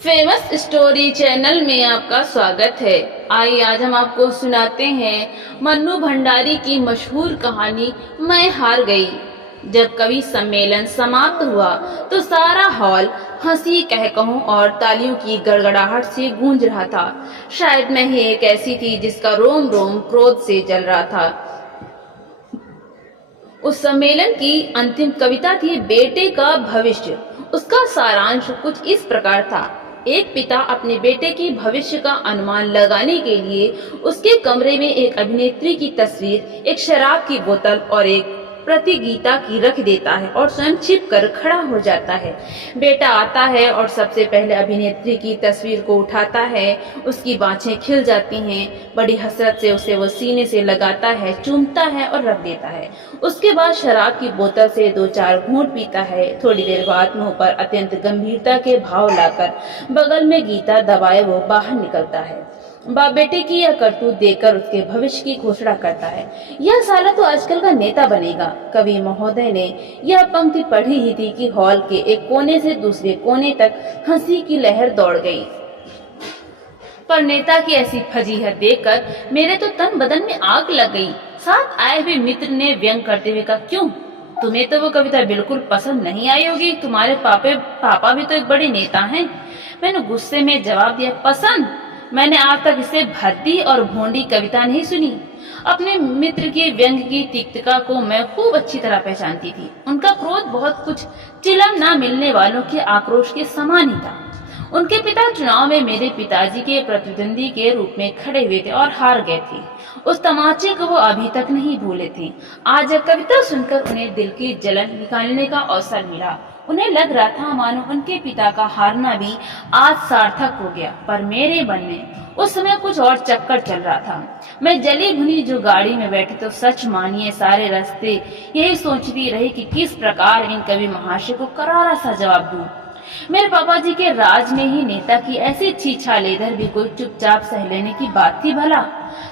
Famous story channel में आपका स्वागत है। आइए आज हम आपको सुनाते हैं मन्नू भंडारी की मशहूर कहानी मैं हार गई। जब कवि सम्मेलन समाप्त हुआ तो सारा हॉल हंसी कहकहों और तालियों की गड़गड़ाहट से गूंज रहा था। शायद मैं ही एक ऐसी थी जिसका रोम रोम क्रोध से जल रहा था। उस सम्मेलन की अंतिम कविता थी बेटे का भविष्य। उसका सारांश कुछ इस प्रकार था। एक पिता अपने बेटे की भविष्य का अनुमान लगाने के लिए उसके कमरे में एक अभिनेत्री की तस्वीर, एक शराब की बोतल और एक प्रतिगीता की रख देता है और स्वयं छिप कर खड़ा हो जाता है। बेटा आता है और सबसे पहले अभिनेत्री की तस्वीर को उठाता है। उसकी बाँछें खिल जाती हैं। बड़ी हसरत से उसे वो सीने से लगाता है, चूमता है और रख देता है। उसके बाद शराब की बोतल से 2-4 घूंट पीता है। थोड़ी देर बाद मुंह पर अत्यंत गंभीरता के भाव लाकर बगल में गीता दबाए वो बाहर निकलता है। बाप बेटे की यह करतूत देखकर उसके भविष्य की घोषणा करता है। यह साला तो आजकल का नेता बनेगा। कवि महोदय ने यह पंक्ति पढ़ी ही थी कि हॉल के एक कोने से दूसरे कोने तक हंसी की लहर दौड़ गई। पर नेता की ऐसी फजीहत देखकर मेरे तो तन बदन में आग लग गई। साथ आए हुए मित्र ने व्यंग करते हुए कहा, क्यों, तुम्हें तो वो कविता बिल्कुल पसंद नहीं आई होगी। तुम्हारे पापा भी तो एक बड़े नेता हैं। मैंने गुस्से में जवाब दिया, पसंद? मैंने आज तक इससे भद्दी और भोंडी कविता नहीं सुनी। अपने मित्र के व्यंग की तिक्तता को मैं खूब अच्छी तरह पहचानती थी। उनका क्रोध बहुत कुछ चिलम न मिलने वालों के आक्रोश के समान ही था। उनके पिता चुनाव में मेरे पिताजी के प्रतिद्वंदी के रूप में खड़े हुए थे और हार गए थे। उस तमाचे को वो अभी तक नहीं भूले थे। आज कविता सुनकर उन्हें दिल की जलन निकालने का अवसर मिला। उन्हें लग रहा था मानो उनके पिता का हारना भी आज सार्थक हो गया। पर मेरे मन में उस समय कुछ और चक्कर चल रहा था। मैं जली भुनी जो गाड़ी में बैठी तो सच मानिए सारे रास्ते यही सोचती रही कि किस प्रकार इन कवि महाशय को करारा सा जवाब दूं। मेरे पापा जी के राज में ही नेता की ऐसी छीछा लेकर भी कोई चुपचाप सह लेने की बात थी भला।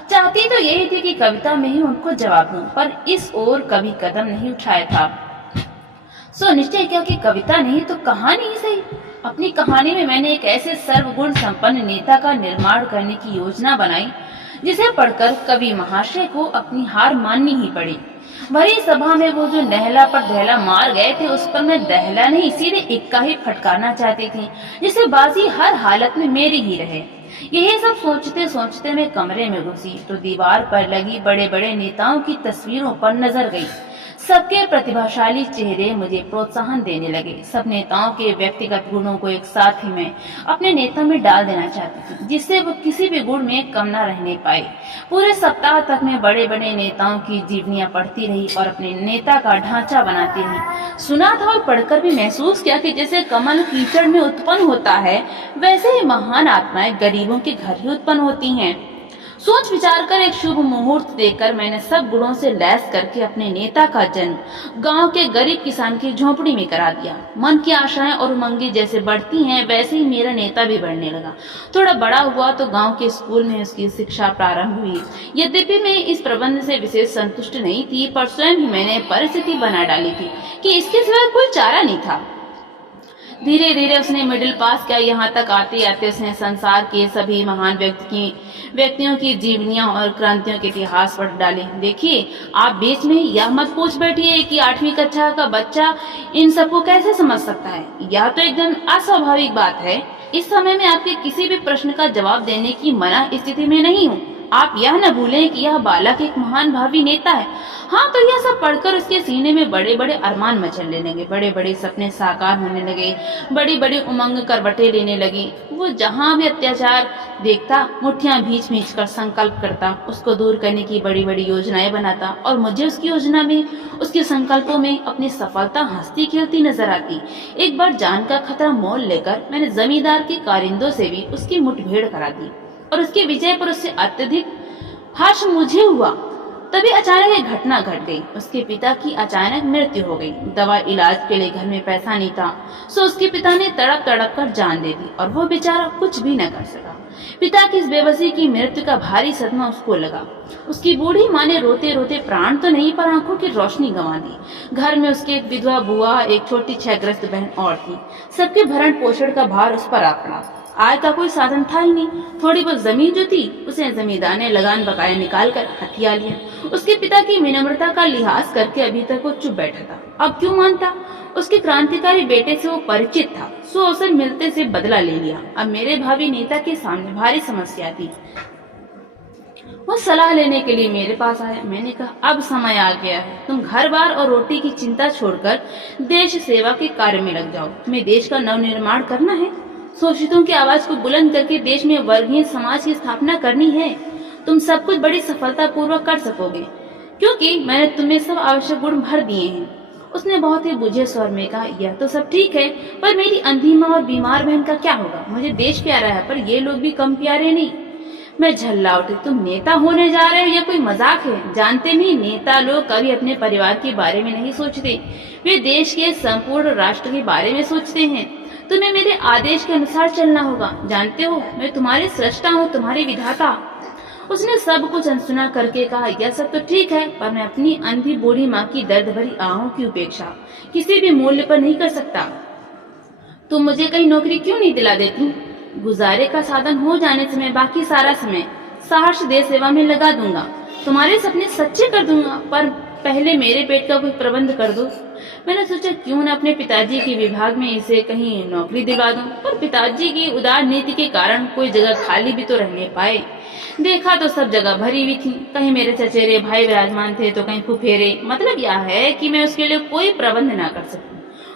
चाहती तो यही थी कि कविता में ही उनको जवाब दूं, पर इस ओर कभी कदम नहीं उठाया था। सो निश्चय किया कि कविता नहीं तो कहानी ही सही। अपनी कहानी में मैंने एक ऐसे सर्वगुण संपन्न नेता का निर्माण करने की योजना बनाई जिसे पढ़कर कवि महाशय को अपनी हार माननी ही पड़ी। भरी सभा में वो जो नहला पर दहला मार गए थे उस पर मैं दहला नहीं सीधे इक्का ही फटकारना चाहती थी, जिसे बाजी हर हालत में मेरी ही रहे। यही सब सोचते सोचते मैं कमरे में घुसी तो दीवार पर लगी बड़े बड़े नेताओं की तस्वीरों पर नजर गई। सबके प्रतिभाशाली चेहरे मुझे प्रोत्साहन देने लगे। सब नेताओं के व्यक्तिगत गुणों को एक साथ ही मैं अपने नेता में डाल देना चाहती थी, जिससे वो किसी भी गुण में कम न रहने पाए। पूरे सप्ताह तक मैं बड़े बड़े नेताओं की जीवनियां पढ़ती रही और अपने नेता का ढांचा बनाती रही। सुना था और पढ़कर भी महसूस किया कि जैसे कमल कीचड़ में उत्पन्न होता है, वैसे ही महान आत्माएं गरीबों के घर ही उत्पन्न होती हैं। सोच विचार कर एक शुभ मुहूर्त देखकर मैंने सब गुणों से लैस करके अपने नेता का जन्म गांव के गरीब किसान की झोपड़ी में करा दिया। मन की आशाएं और उमंगें जैसे बढ़ती हैं वैसे ही मेरा नेता भी बढ़ने लगा। थोड़ा बड़ा हुआ तो गांव के स्कूल में उसकी शिक्षा प्रारंभ हुई। यद्यपि मैं इस प्रबंध से विशेष संतुष्ट नहीं थी, पर स्वयं ही मैंने परिस्थिति बना डाली थी कि इसके सिवा कोई चारा नहीं था। धीरे धीरे उसने मिडिल पास किया। यहाँ तक आते आते उसने संसार के सभी महान व्यक्तियों की जीवनियां और क्रांतियों के इतिहास पढ़ डाले। देखिए, आप बीच में यह मत पूछ बैठिए कि 8वीं कक्षा का बच्चा इन सबको कैसे समझ सकता है। यह तो एकदम अस्वाभाविक बात है। इस समय मैं आपके किसी भी प्रश्न का जवाब देने की मना स्थिति में नहीं हूँ। आप यह न भूलें कि यह बालक एक महान भावी नेता है। हाँ, तो यह सब पढ़कर उसके सीने में बड़े बड़े अरमान मचलने लगे, बड़े बड़े सपने साकार होने लगे, बड़ी बड़ी उमंग करवटें लेने लगी। वो जहाँ भी अत्याचार देखता मुठ्ठियां भींच भींच कर संकल्प करता, उसको दूर करने की बड़ी बड़ी योजनाएं बनाता और मुझे उसकी योजना में, उसके संकल्पों में अपनी सफलता हंसती खेलती नजर आती। एक बार जान का खतरा मोल लेकर मैंने जमींदार के कारिंदों से भी उसकी मुठभेड़ करा दी और उसकी विजय पर उससे अत्यधिक हर्ष मुझे हुआ। तभी अचानक एक घटना घट गई। उसके पिता की अचानक मृत्यु हो गई। दवा इलाज के लिए घर में पैसा नहीं था, सो उसके पिता ने तड़प तड़प कर जान दे दी और वो बेचारा कुछ भी न कर सका। पिता की इस बेबसी की मृत्यु का भारी सदमा उसको लगा। उसकी बूढ़ी माँ ने रोते रोते प्राण तो नहीं पर आंखों की रोशनी गंवा दी। घर में उसकी एक विधवा बुआ, एक छोटी क्षयग्रस्त बहन और थी। सबके भरण पोषण का भार उस पर आ पड़ा। आय का कोई साधन था ही नहीं। थोड़ी बहुत जमीन जो थी उसे जमींदार ने लगान बकाया निकाल कर हथिया लिया। उसके पिता की विनम्रता का लिहाज करके अभी तक वो चुप बैठा था। अब क्यों मानता? उसके क्रांतिकारी बेटे से वो परिचित था, सो अवसर मिलते से बदला ले लिया। अब मेरे भावी नेता के सामने भारी समस्या थी। वो सलाह लेने के लिए मेरे पास आया। मैंने कहा, अब समय आ गया है, तुम घर बार और रोटी की चिंता छोड़कर देश सेवा के कार्य में लग जाओ। तुम्हें देश का नवनिर्माण करना है, शोषितों की आवाज को बुलंद करके देश में वर्गीय समाज की स्थापना करनी है। तुम सब कुछ बड़ी सफलता पूर्वक कर सकोगे, क्योंकि मैंने तुम्हें सब आवश्यक गुण भर दिए हैं। उसने बहुत ही बुझे स्वर में कहा, यह तो सब ठीक है, पर मेरी अंधी माँ और बीमार बहन का क्या होगा? मुझे देश प्यारा है, पर ये लोग भी कम प्यारे नहीं। मैं झल्ला उठी। तुम नेता होने जा रहे हो, यह कोई मजाक है? जानते नहीं, नेता लोग कभी अपने परिवार के बारे में नहीं सोचते, वे देश के संपूर्ण राष्ट्र के बारे में सोचते हैं। तुम्हें मेरे आदेश के अनुसार चलना होगा। जानते हो, मैं तुम्हारी सृष्टा हूँ, तुम्हारी विधाता। उसने सब कुछ अनसुना करके कहा, यह सब तो ठीक है, पर मैं अपनी अंधी बूढ़ी माँ की दर्द भरी आहों की उपेक्षा किसी भी मूल्य पर नहीं कर सकता। तुम मुझे कहीं नौकरी क्यों नहीं दिला देती? गुजारे का साधन हो जाने से मैं बाकी सारा समय सहर्ष देश सेवा में लगा दूंगा, तुम्हारे सपने सच्चे कर दूंगा, पर पहले मेरे पेट का कोई प्रबंध कर दो। मैंने सोचा क्यों न अपने पिताजी के विभाग में इसे कहीं नौकरी दिलवा दूं, पर पिताजी की उदार नीति के कारण कोई जगह खाली भी तो रहने पाए। देखा तो सब जगह भरी हुई थी। कहीं मेरे चचेरे भाई विराजमान थे तो कहीं फुफेरे। मतलब यह है कि मैं उसके लिए कोई प्रबंध ना कर सकी।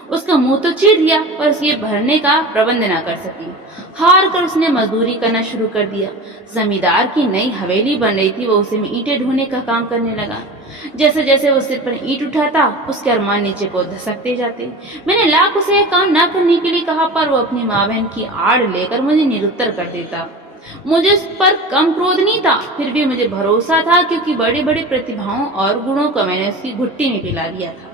उसका मुंह तो चीर दिया, पर उसके भरने का प्रबंध ना कर सकी। हार कर उसने मजदूरी करना शुरू कर दिया। जमींदार की नई हवेली बन रही थी, वो उसे में ईंटें ढोने का काम करने लगा। जैसे जैसे वो सिर पर ईंट उठाता, उसके अरमान नीचे को धसकते जाते। मैंने लाख उसे यह काम ना करने के लिए कहा, पर वो अपनी माँ बहन की आड़ लेकर मुझे निरुत्तर कर देता। मुझे उस पर कम क्रोध नहीं था, फिर भी मुझे भरोसा था, क्योंकि बड़ी बड़ी प्रतिभाओं और गुणों को मैंने उसकी घुट्टी में पिला दिया था।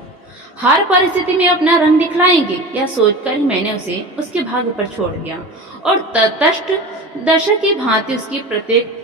हर परिस्थिति में अपना रंग दिखलाएंगे, यह सोचकर ही मैंने उसे उसके भाग्य पर छोड़ दिया और तटस्थ दर्शक की भांति उसकी प्रत्येक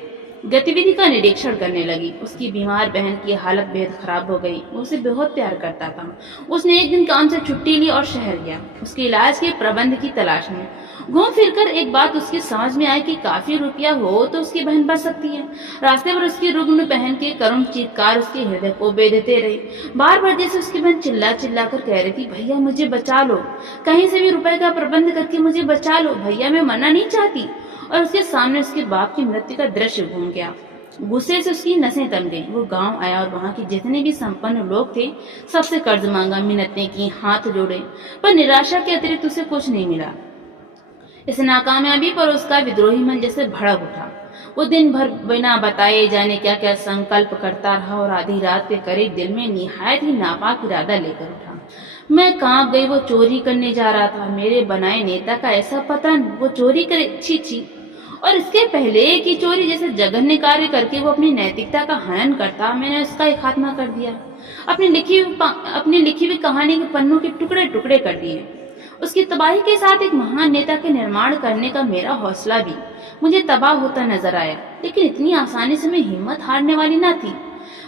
गतिविधि का निरीक्षण करने लगी। उसकी बीमार बहन की हालत बेहद खराब हो गई। वो उसे बहुत प्यार करता था। उसने एक दिन काम से छुट्टी ली और शहर गया, उसके इलाज के प्रबंध की तलाश में। घूम फिरकर एक बात उसकी समझ में आई कि काफी रुपया हो तो उसकी बहन बच सकती है। रास्ते पर उसकी रुग्ण बहन के करुण चीत्कार उसके हृदय को बेधते रहे। बार बार जैसे उसकी बहन चिल्ला चिल्ला कर कह रही थी, भैया मुझे बचा लो, कहीं से भी रुपए का प्रबंध करके मुझे बचा लो भैया, मैं मरना नहीं चाहती। और उसके सामने उसके बाप की मृत्यु का दृश्य घूम गया। गुस्से से उसकी नसें तम गई। वो गांव आया और वहां के जितने भी संपन्न लोग थे सबसे कर्ज मांगा, मिन्नतें की, हाथ जोड़े, पर निराशा के अतिरिक्त उसे कुछ नहीं मिला। इस नाकामयाबी पर उसका विद्रोही मन जैसे भड़क उठा। वो दिन भर बिना बताए जाने क्या क्या संकल्प करता रहा और आधी रात के करीब दिल में निहायत ही नापाक इरादा लेकर उठा। मैं कांप गई। वो चोरी करने जा रहा था। मेरे बनाए नेता का ऐसा पतन, वो चोरी करे, छी छी। और इसके पहले कि चोरी जैसे जघन्य कार्य करके वो अपनी नैतिकता का हनन करता, मैंने उसका एक खात्मा कर दिया। अपनी लिखी हुई कहानी के पन्नों के टुकड़े टुकड़े कर दिए। उसकी तबाही के साथ एक महान नेता के निर्माण करने का मेरा हौसला भी मुझे तबाह होता नजर आया, लेकिन इतनी आसानी से मैं हिम्मत हारने वाली न थी।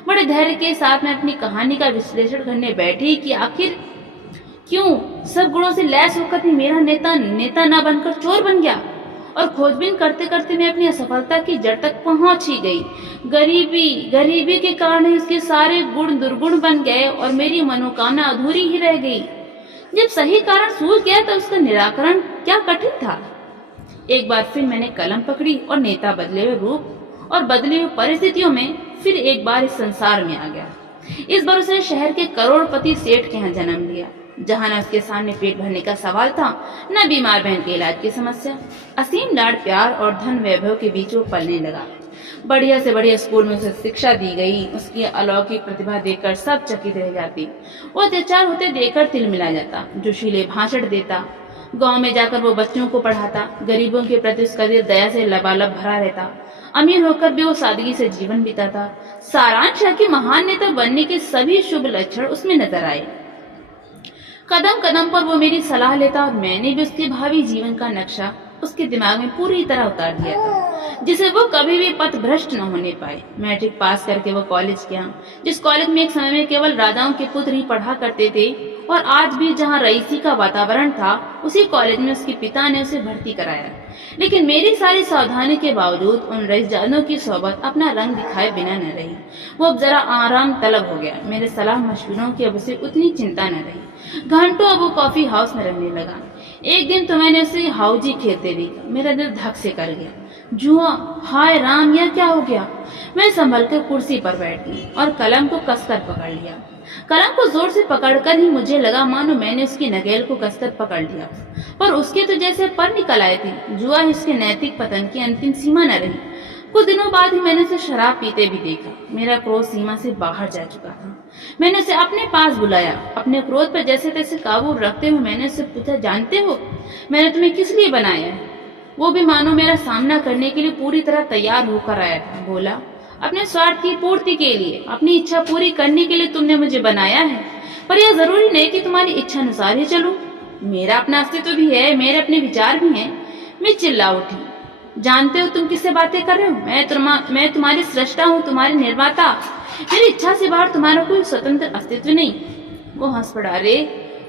बड़े धैर्य के साथ मैं अपनी कहानी का विश्लेषण करने बैठी कि आखिर क्यों सब गुणों से लैस होकर भी मेरा नेता न बनकर चोर बन गया। और खोजबीन करते करते मैं अपनी असफलता की जड़ तक पहुंच ही गई। गरीबी के कारण ही उसके सारे गुण दुर्गुण बन गए और मेरी मनोकामना अधूरी ही रह गई। जब सही कारण सूझ गया तो उसका निराकरण क्या कठिन था। एक बार फिर मैंने कलम पकड़ी और नेता बदले हुए रूप और बदली हुई परिस्थितियों में फिर एक बार इस संसार में आ गया। इस बार उसने शहर के करोड़पति सेठ के यहाँ जन्म लिया, जहाँ न उसके सामने पेट भरने का सवाल था, न बीमार बहन के इलाज की समस्या। असीम लाड़ प्यार और धन वैभव के बीच वो पलने लगा। बढ़िया से बढ़िया स्कूल में उसे शिक्षा दी गई। उसकी अलौकिक प्रतिभा देखकर सब चकित रह जाती। वो अत्याचार होते देखकर तिल मिला जाता, जोशीले भाषण देता, गांव में जाकर वो बच्चों को पढ़ाता। गरीबों के प्रति उसका दिल दया से लबालब भरा रहता। अमीर होकर भी वो सादगी से जीवन बिताता। सारांश है कि महान नेता बनने के सभी शुभ लक्षण उसमें नजर आए। कदम कदम पर वो मेरी सलाह लेता और मैंने भी उसके भावी जीवन का नक्शा उसके दिमाग में पूरी तरह उतार दिया था, जिसे वो कभी भी पथ भ्रष्ट न होने पाए। मैट्रिक पास करके वो कॉलेज गया, जिस कॉलेज में एक समय में केवल राजाओं के पुत्र ही पढ़ा करते थे, और आज भी जहाँ रईसी का वातावरण था, उसी कॉलेज में उसके पिता ने उसे भर्ती कराया। लेकिन मेरी सारी सावधानी के बावजूद उन रईसजादों की सोहबत अपना रंग दिखाए बिना न रही। वो अब जरा आराम तलब हो गया। मेरे सलाह मशवरों की अब उसे उतनी चिंता न रही। घंटों अब वो कॉफी हाउस में रहने लगा। एक दिन तो मैंने उसे हाउजी खेलते देखा। मेरा दिल धक से कर गया। जुआ, हाय राम, यह क्या हो गया। मैं संभल कर कुर्सी पर बैठ गई और कलम को कसकर पकड़ लिया। कलम को जोर से पकड़कर ही मुझे लगा मानो मैंने उसकी नकेल को कसकर पकड़ लिया, पर उसके तो जैसे पर निकल आए थे। जुआ इसके नैतिक पतन की अंतिम सीमा न रही। कुछ दिनों बाद ही मैंने उसे शराब पीते भी देखा। मेरा क्रोध सीमा से बाहर जा चुका था। मैंने उसे अपने पास बुलाया। अपने क्रोध पर जैसे तैसे काबू रखते हुए मैंने उससे पूछा, जानते हो मैंने तुम्हें किस लिए बनाया है। वो भी मानो मेरा सामना करने के लिए पूरी तरह तैयार होकर आया था। बोला, अपने स्वार्थ की पूर्ति के लिए, अपनी इच्छा पूरी करने के लिए तुमने मुझे बनाया है, पर यह जरूरी नहीं कि तुम्हारी इच्छा अनुसार ही चलूं। मेरा अपना अस्तित्व भी है, मेरे अपने विचार भी हैं। मैं चिल्ला उठी, जानते हो तुम किससे बातें कर रहे हो। मैं तुम्हारी सृष्टा हूँ, तुम्हारी निर्माता। मेरी इच्छा से बाहर तुम्हारा कोई स्वतंत्र अस्तित्व नहीं। वो हंस पड़ा, रे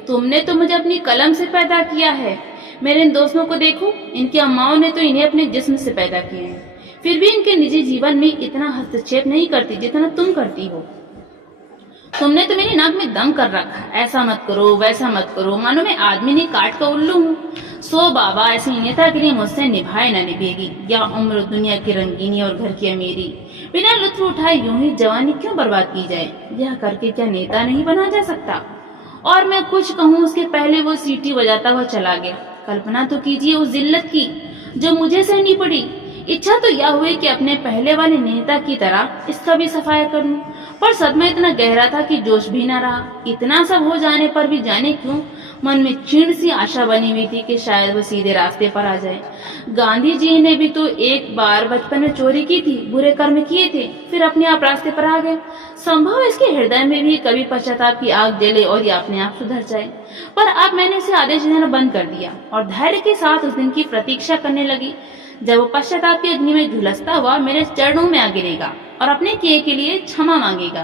तुमने तो मुझे अपनी कलम से पैदा किया है। मेरे इन दोस्तों को देखो, इनकी अम्माओं ने तो इन्हें अपने जिस्म से पैदा किए हैं, फिर भी इनके निजी जीवन में इतना हस्तक्षेप नहीं करती जितना तुम करती हो। तुमने तो मेरी नाक में दम कर रखा है, ऐसा मत करो वैसा मत करो, मानो मैं आदमी नहीं काट का उल्लू हूँ। सो बाबा, ऐसी नेता के लिए मुझसे निभाए न निभेगी। या उम्र दुनिया की रंगीनी और घर की अमीरी, बिना लुत्फ उठाए यूं ही जवानी क्यों बर्बाद की जाए। यह करके क्या नेता नहीं बना जा सकता। और मैं कुछ कहूँ उसके पहले वो सीटी बजाता हुआ चला गया। कल्पना तो कीजिए उस जिल्लत की जो मुझे सहनी पड़ी। इच्छा तो यह हुई कि अपने पहले वाले नेता की तरह इसका भी सफाया कर लूं, पर सदमा इतना गहरा था कि जोश भी न रहा। इतना सब हो जाने पर भी जाने क्यों मन में क्षीण सी आशा बनी हुई थी कि शायद वो सीधे रास्ते पर आ जाए। गांधी जी ने भी तो एक बार बचपन में चोरी की थी, बुरे कर्म किए थे, फिर अपने आप रास्ते पर आ गए। संभव है इसके हृदय में भी कभी पश्चाताप की आग जले और ये अपने आप सुधर जाए। पर अब मैंने इसे आदेश देना बंद कर दिया और धैर्य के साथ उस दिन की प्रतीक्षा करने लगी जब वो पश्चाताप की अग्नि में झुलसता हुआ मेरे चरणों में आ गिरेगा और अपने किए के लिए क्षमा मांगेगा।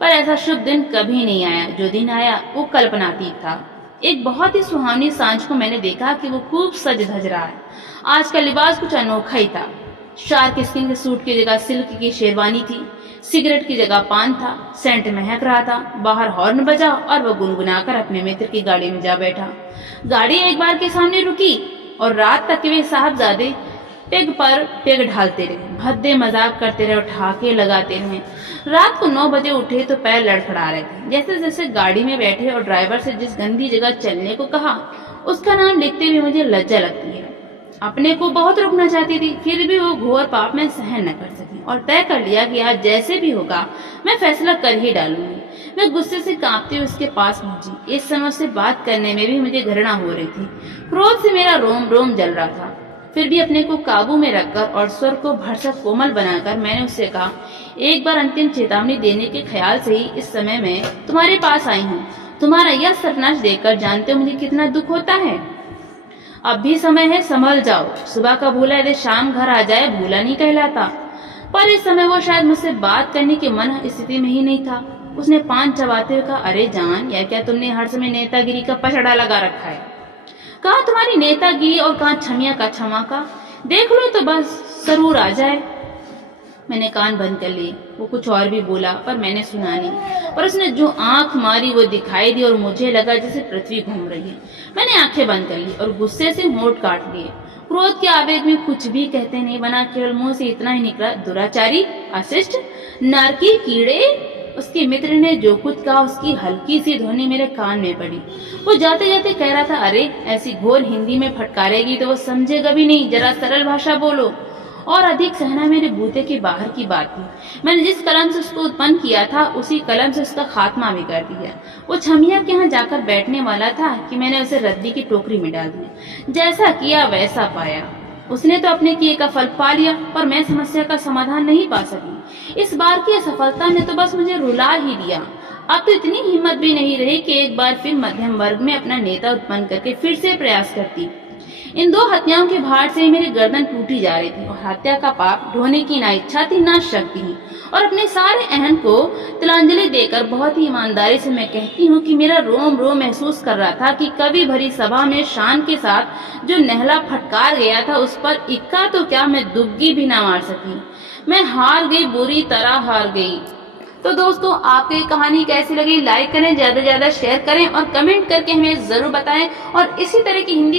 पर ऐसा शुभ दिन कभी नहीं आया। जो दिन आया वो कल्पनातीत था। एक बहुत ही सुहावनी सांझ को मैंने देखा कि वो खूब सज धज रहा है। आज का लिबास कुछ अनोखा ही था। शार्क स्किन के सूट की जगह सिल्क की शेरवानी थी, सिगरेट की जगह पान था, सेंट महक रहा था। बाहर हॉर्न बजा और वह गुनगुनाकर अपने मित्र की गाड़ी में जा बैठा। गाड़ी एक बार के सामने रुकी और रात तक वे साहबजादे पेग पर पेग ढालते रहे, भद्दे मजाक करते रहे, ठहाके लगाते रहे। रात को 9 बजे उठे तो पैर लड़खड़ा रहे थे। जैसे जैसे गाड़ी में बैठे और ड्राइवर से जिस गंदी जगह चलने को कहा उसका नाम लिखते हुए मुझे लज्जा लगती है। अपने को बहुत रोकना चाहती थी, फिर भी वो घोर पाप में सहन न कर सकी और तय कर लिया कि आज जैसे भी होगा मैं फैसला कर ही डालूंगी। मैं गुस्से से कांपते हुए उसके पास पहुंची। इस समय से बात करने में भी मुझे घृणा हो रही थी। क्रोध से मेरा रोम रोम जल रहा था। फिर भी अपने को काबू में रखकर और स्वर को भरसक कोमल बनाकर मैंने उससे कहा, एक बार अंतिम चेतावनी देने के ख्याल से ही इस समय मैं तुम्हारे पास आई हूँ। तुम्हारा यह सर्वनाश देखकर जानते हो मुझे कितना दुख होता है। अब भी समय है, संभल जाओ। सुबह का भूला यदि शाम घर आ जाए भूला नहीं कहलाता। पर इस समय वो शायद मुझसे बात करने की मन स्थिति में ही नहीं था। उसने पान चबाते हुए कहा, अरे जान, या क्या तुमने हर समय नेतागिरी का पछड़ा लगा रखा है। कहाँ तुम्हारी नेतागिरी और कहाँ छमिया का क्षमा का। देख लो तो बस जरूर आ जाए। मैंने कान बंद कर लिए। वो कुछ और भी बोला पर मैंने सुना नहीं। पर उसने जो आंख मारी वो दिखाई दी और मुझे लगा जैसे पृथ्वी घूम रही है। मैंने आंखें बंद कर ली और गुस्से से होंठ काट लिए। क्रोध के आवेग में कुछ भी कहते नहीं बना, केवल मुंह से इतना ही निकला, दुराचारी, अशिष्ट, नरकी, कीड़े। उसके मित्र ने जो कुछ कहा उसकी हल्की सी ध्वनि मेरे कान में पड़ी। वो जाते जाते कह रहा था, अरे ऐसी घोर हिंदी में फटकारेगी तो वो समझेगा भी नहीं, जरा सरल भाषा बोलो। और अधिक सहना मेरे बूते के बाहर की बात थी। मैंने जिस कलम से उसको उत्पन्न किया था उसी कलम से उसका खात्मा भी कर दिया। वो छमिया के यहाँ जाकर बैठने वाला था कि मैंने उसे रद्दी की टोकरी में डाल दिया। जैसा किया वैसा पाया। उसने तो अपने किए का फल पा लिया, पर मैं समस्या का समाधान नहीं पा सकी। इस बार की असफलता ने तो बस मुझे रुला ही दिया। अब तो इतनी हिम्मत भी नहीं रही कि एक बार फिर मध्यम वर्ग में अपना नेता उत्पन्न करके फिर से प्रयास करती। इन दो हत्याओं के भार से मेरी गर्दन टूटी जा रही थी और हत्या का पाप ढोने की ना इच्छा थी ना शक्ति थी। और अपने सारे अहम को तिलांजलि देकर बहुत ही ईमानदारी से मैं कहती हूँ कि मेरा रोम रोम महसूस कर रहा था कि कवि भरी सभा में शान के साथ जो नहला फटकार गया था, उस पर इक्का तो क्या मैं दुग्गी भी ना मार सकी। मैं हार गई, बुरी तरह हार गई। तो दोस्तों, आपको ये कहानी कैसी लगी? लाइक करें, ज्यादा से ज्यादा शेयर करें और कमेंट करके हमें जरूर बताएं। और इसी तरह की हिंदी